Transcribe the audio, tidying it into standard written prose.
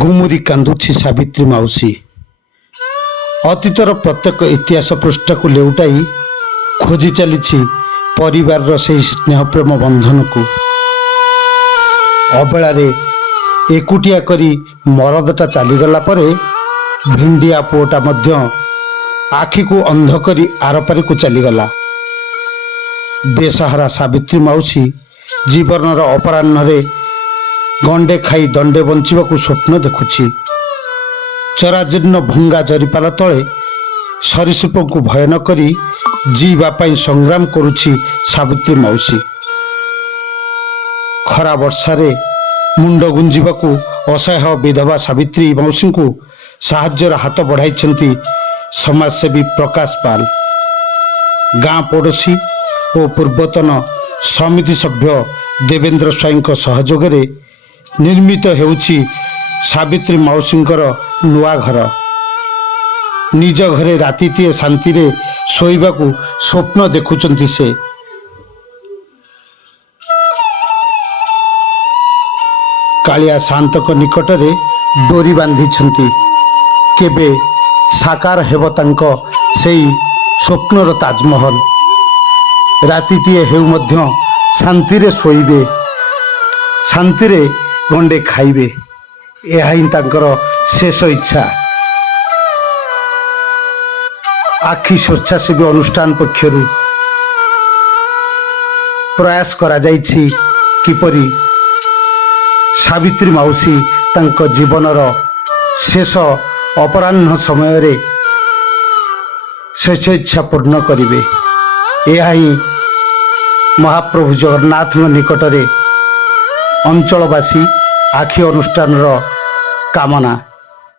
ଗୁମୁରି କାନ୍ଦୁଛି ସାବିତ୍ରୀ ମାଉସୀ। ଅତୀତର ପ୍ରତ୍ୟେକ ଇତିହାସ ପୃଷ୍ଠାକୁ ଲେଉଟାଇ ଖୋଜି ଚାଲିଛି ପରିବାରର ସେହି ସ୍ନେହପ୍ରେମ ବନ୍ଧନକୁ। ଅବେଳାରେ ଏକୁଟିଆ କରି ମରଦଟା ଚାଲିଗଲା ପରେ ଭିଣ୍ଡିଆ ପୁଅଟା ମଧ୍ୟ ଆଖିକୁ ଅନ୍ଧ କରି ଆରପାରିକୁ ଚାଲିଗଲା। ବେସାହାରା ସାବିତ୍ରୀ ମାଉସୀ ଜୀବନର ଅପରାହ୍ନରେ ଗଣ୍ଡେ ଖାଇ ଦଣ୍ଡେ ବଞ୍ଚିବାକୁ ସ୍ୱପ୍ନ ଦେଖୁଛି। ଚରାଜୀର୍ଣ୍ଣ ଭଙ୍ଗା ଜରିପାଲ ତଳେ ସରୀସୃପଙ୍କୁ ଭୟ ନ କରି ଜୀଇବା ପାଇଁ ସଂଗ୍ରାମ କରୁଛି ସାବିତ୍ରୀ ମାଉସୀ। ଖରା ବର୍ଷାରେ ମୁଣ୍ଡ ଗୁଞ୍ଜିବାକୁ ଅସହାୟ ବିଧବା ସାବିତ୍ରୀ ମାଉସୀଙ୍କୁ ସାହାଯ୍ୟର ହାତ ବଢ଼ାଇଛନ୍ତି ସମାଜସେବୀ ପ୍ରକାଶ ପାଲ। ଗାଁ ପଡ଼ୋଶୀ ଓ ପୂର୍ବତନ ସମିତି ସଭ୍ୟ ଦେବେନ୍ଦ୍ର ସ୍ୱାଇଁଙ୍କ ସହଯୋଗରେ ନିର୍ମିତ ହେଉଛି ସାବିତ୍ରୀ ମାଉସୀଙ୍କର ନୂଆ ଘର। ନିଜ ଘରେ ରାତିଟିଏ ଶାନ୍ତିରେ ଶୋଇବାକୁ ସ୍ୱପ୍ନ ଦେଖୁଛନ୍ତି ସେ। କାଳିଆ ସାନ୍ତଙ୍କ ନିକଟରେ ଡୋରି ବାନ୍ଧିଛନ୍ତି। କେବେ ସାକାର ହେବ ତାଙ୍କ ସେଇ ସ୍ୱପ୍ନର ତାଜମହଲ। ରାତିଟିଏ ହେଉ ମଧ୍ୟ ଶାନ୍ତିରେ ଶୋଇବେ, ଶାନ୍ତିରେ ଗଣ୍ଡେ ଖାଇବେ, ଏହା ହିଁ ତାଙ୍କର ଶେଷ ଇଚ୍ଛା। ଆଖି ସ୍ୱେଚ୍ଛାସେବୀ ଅନୁଷ୍ଠାନ ପକ୍ଷରୁ ପ୍ରୟାସ କରାଯାଇଛି କିପରି ସାବିତ୍ରୀ ମାଉସୀ ତାଙ୍କ ଜୀବନର ଶେଷ ଅପରାହ୍ନ ସମୟରେ ଶେଷ ଇଚ୍ଛା ପୂର୍ଣ୍ଣ କରିବେ। ଏହା ହିଁ ମହାପ୍ରଭୁ ଜଗନ୍ନାଥଙ୍କ ନିକଟରେ ଅଞ୍ଚଳବାସୀ ଆଖି ଅନୁଷ୍ଠାନର କାମନା।